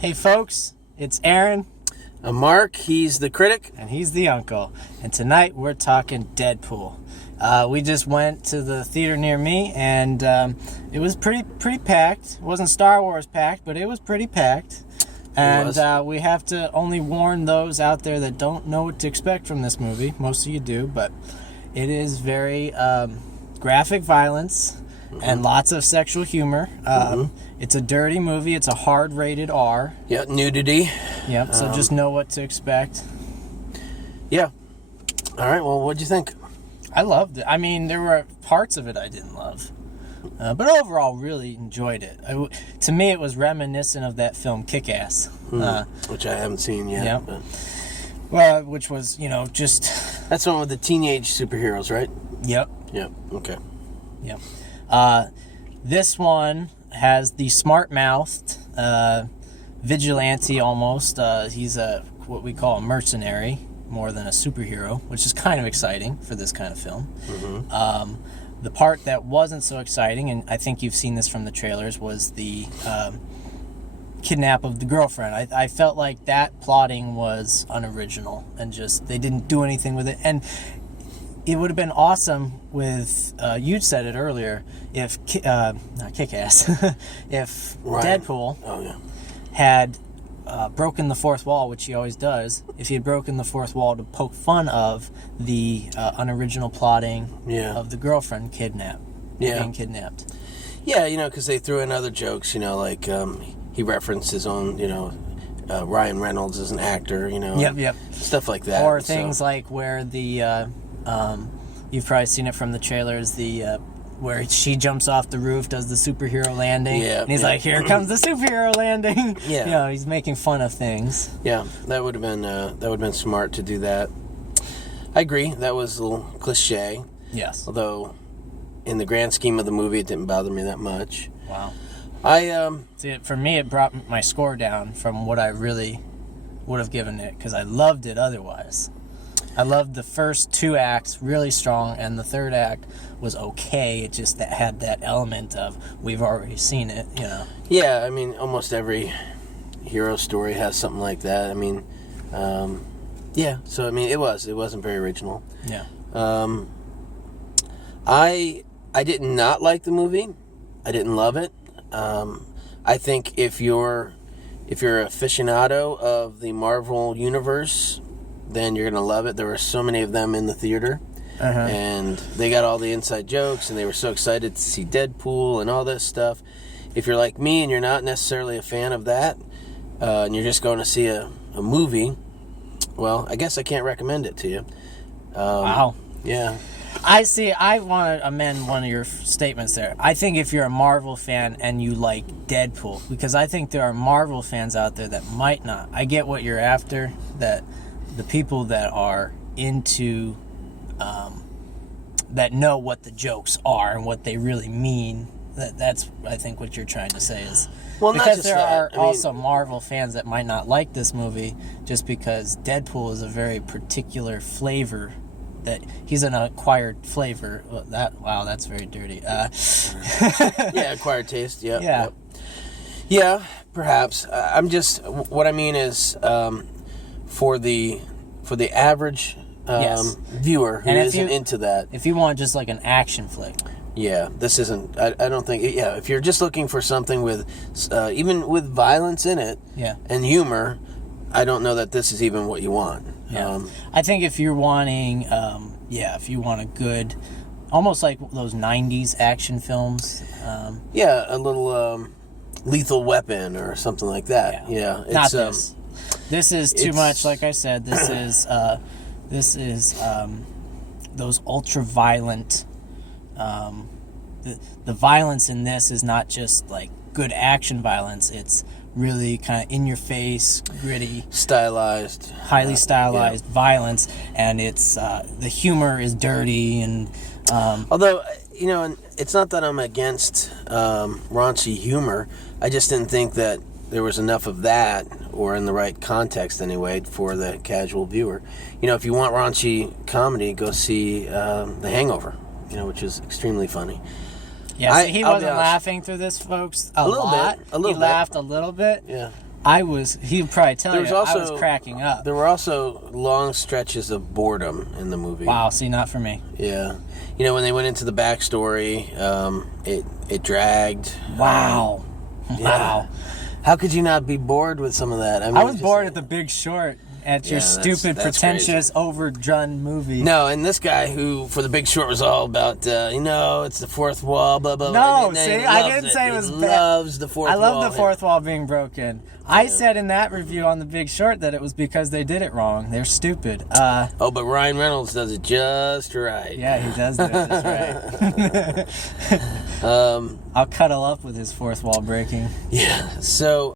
Hey folks, it's Aaron. I'm Mark, he's the critic. And he's the uncle. And tonight we're talking Deadpool. We just went to the theater near me, and it was pretty packed. It wasn't Star Wars packed, but it was pretty packed. And we have to only warn those out there that don't know what to expect from this movie. Most of you do, but it is very graphic violence and lots of sexual humor. It's a dirty movie. It's a hard rated R. Yeah, nudity. Yep, so just know what to expect. Yeah. All right, well, what'd you think? I loved it. I mean, there were parts of it I didn't love. But overall, really enjoyed it. To me, it was reminiscent of that film Kick-Ass. Which I haven't seen yet. Yeah. But... Well, which was, just... That's the one with the teenage superheroes, right? Yep. Yep, okay. Yep. This one has the smart-mouthed vigilante almost. He's what we call a mercenary more than a superhero, which is kind of exciting for this kind of film. The part that wasn't so exciting, and I think you've seen this from the trailers, was the kidnap of the girlfriend. I felt like that plotting was unoriginal and just they didn't do anything with it. And it would have been awesome with, you said it earlier, if, not Kick-Ass, if Ryan. Deadpool had broken the fourth wall, which he always does, if he had broken the fourth wall to poke fun of the unoriginal plotting of the girlfriend being kidnapped. Yeah, because they threw in other jokes, like he referenced his own, Ryan Reynolds as an actor, Yep. stuff like that. Or things like where the... you've probably seen it from the trailers, where she jumps off the roof, does the superhero landing, and he's like, here comes the superhero landing. He's making fun of things. Yeah, that would have been smart to do that. I agree, that was a little cliche. Yes. Although, in the grand scheme of the movie, it didn't bother me that much. Wow. See, for me, it brought my score down from what I really would have given it, because I loved it otherwise. I loved the first two acts really strong, and the third act was okay. It just had that element of we've already seen it, Yeah, I mean, almost every hero story has something like that. I mean, so I mean, it wasn't very original. Yeah. I did not like the movie. I didn't love it. I think if you're an aficionado of the Marvel universe, then you're going to love it. There were so many of them in the theater. And they got all the inside jokes, and they were so excited to see Deadpool and all this stuff. If you're like me and you're not necessarily a fan of that, and you're just going to see a movie, well, I guess I can't recommend it to you. Wow. Yeah. I want to amend one of your statements there. I think if you're a Marvel fan and you like Deadpool, because I think there are Marvel fans out there that might not. I get what you're after, that the people that are into, that know what the jokes are and what they really mean, that's, I think, what you're trying to say is... Well, because not just there that. are also Marvel fans that might not like this movie just because Deadpool is a very particular flavor, that he's an acquired flavor. That's very dirty. Acquired taste, yeah. Yeah, perhaps. What I mean is, for the average viewer who isn't into that. If you want just like an action flick. Yeah, this isn't, I don't think, if you're just looking for something with, even with violence in it and humor, I don't know that this is even what you want. Yeah. I think if you're wanting, if you want a good, almost like those 90s action films. A little Lethal Weapon or something like that. Yeah. It's, not this. This is too much, like I said. This is those ultra-violent... The violence in this is not just like good action violence. It's really kind of in your face, gritty, stylized, highly stylized violence, and it's the humor is dirty and although it's not that I'm against raunchy humor. I just didn't think that there was enough of that, or in the right context anyway, for the casual viewer. If you want raunchy comedy, go see The Hangover. Which is extremely funny. Yeah, he wasn't laughing through this, folks. A lot. He laughed a little bit. Yeah. He'd probably tell There you, was I was also- cracking up. There were also long stretches of boredom in the movie. Wow, see, not for me. Yeah. You know, when they went into the backstory, it dragged. Wow. Yeah. Wow. How could you not be bored with some of that? I was bored at The Big Short, at your Yeah, stupid, that's pretentious, overdone movie. No, and this guy who, for The Big Short, was all about, it's the fourth wall, blah, blah, No, blah. And see, he I loves didn't say it was He bad. loves the fourth I wall. love the fourth wall being broken. I said in that review on The Big Short that it was because they did it wrong. They're stupid. Oh, but Ryan Reynolds does it just right. Yeah, he does do it just right. I'll cuddle up with his fourth wall breaking. Yeah, so